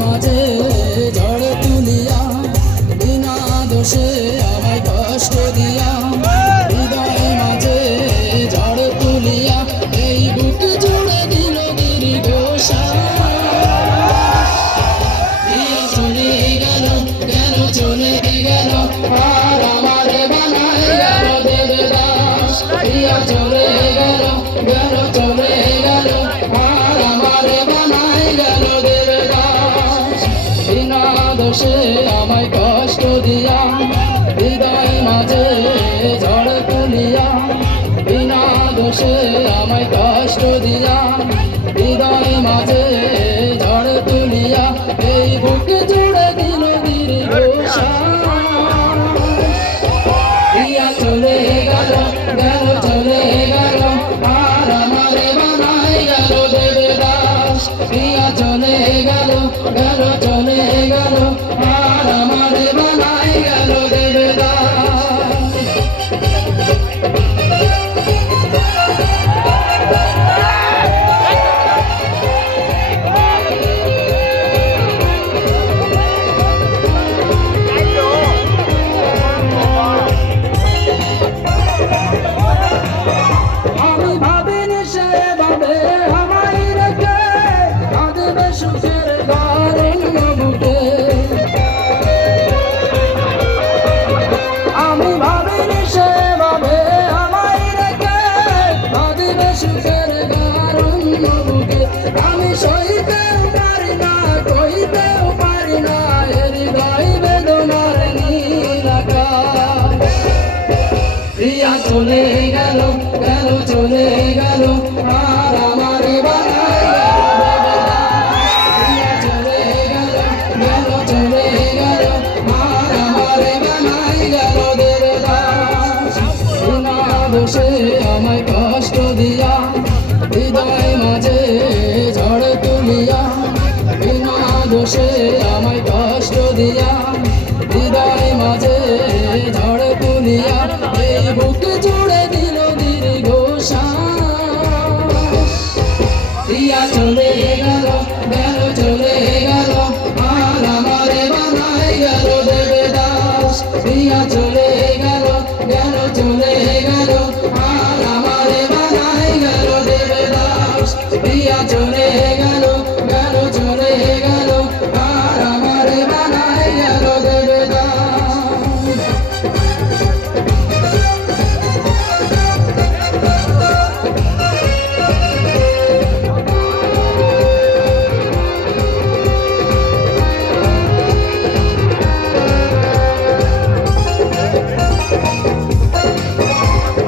মাঝে ঝড় তুলিয়া বিনা দোষে আমায় কষ্ট দিয়া হৃদয় মাঝে ঝড় তুলিয়া এই বুক জুড়ে দিল দীর্ঘ চলে গেল গেল চলে গেল আর আমারে বানায় গেল দেবদাস চলে গেল গেল চলে গেল আর আমারে বানায় গেল দেবদাস বিনা দোষে আমায় কষ্ট দিয়া হৃদয় মাঝে ঝড় তুলিয়া বিনা দোষে আমায় কষ্ট দিয়া হৃদয় মাঝে ঝড় তুলিয়া এই বুক জুড়ে দিল দীর্ঘ চলে গেল গেল চলে গেল আর আমারে বানায় গেল দেবদাস চলে গেল গেল চলে গেল আর আমারে বানায় গেল দেবদাস আমি সইতেও পারি না কইতেও পারি না হৃদয় বেদনার নীলাকা প্রিয়া চলে গেল গেল চলে গেল আর আমারে বানায় প্রিয়া চলে গেল গেল চলে গেল আর আমারে বানায় গেল দেবদাস বিনা দোষে আমায় কষ্ট দিয়া হৃদয় মাঝে ঝড় তুলিয়া বিনা দোষে আমায় কষ্ট দিয়া হৃদয় মাঝে ঝড় তুলিয়া এই বুক জুড়ে দিল দীর্ঘ প্রিয়া চলে গেল গেল চলে গেল আর আমারে বানায় গেল দেবদাস প্রিয়া চলে গেল গেল চলে গেল আর আমারে বানায় গেল দেবদাস প্রিয়া চলে গেল গেল চলে গেল আর আমারে বানায় গেল দেবদাস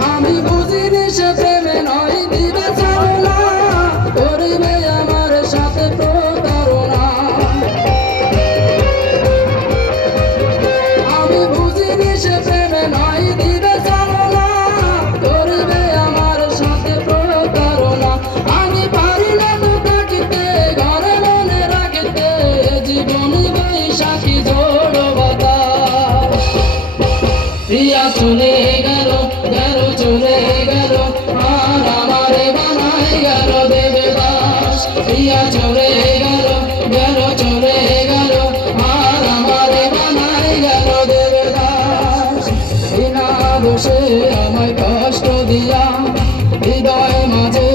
আমি বুঝিনি সে প্রেমে নয় দিবে চালনা করবে আমার সাথে প্রতারণা আমি বুঝিনি সে প্রেমে নয় দিবে চালনা করবে আমার সাথে প্রতারণা আমি পারি না তো থাকিতে ঘরে মনে রাখিতে জীবনী বৈশাখী ঝোড় বাতাস প্রিয়া চলে গেল গেল চলে গেল আর আমারে বানায় গেল দেবদাস প্রিয়া চলে গেল গেল চলে গেল আর আমারে বানায় গেল দেবদাস বিনা দোষে আমায় কষ্ট দিয়া হৃদয় মাঝে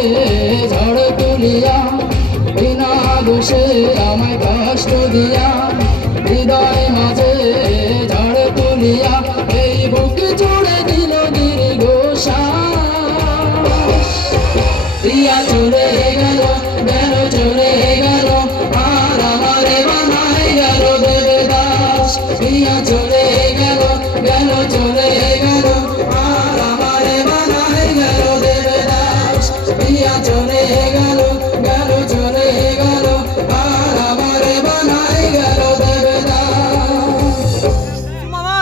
ঝড় তুলিয়া বিনা দোষে আমায় কষ্ট দিয়া হৃদয় মাঝে ঝড় তুলিয়া এই বুক জুড়ে দিল দীর্ঘ প্রিয়া চলে গেল গেল চলে গেল আর আমারে বানায় গেল দেবদাস প্রিয়া চলে গেল গেল চলে গেল আর আমারে বানায় গেল দেবদাস প্রিয়া চলে গেল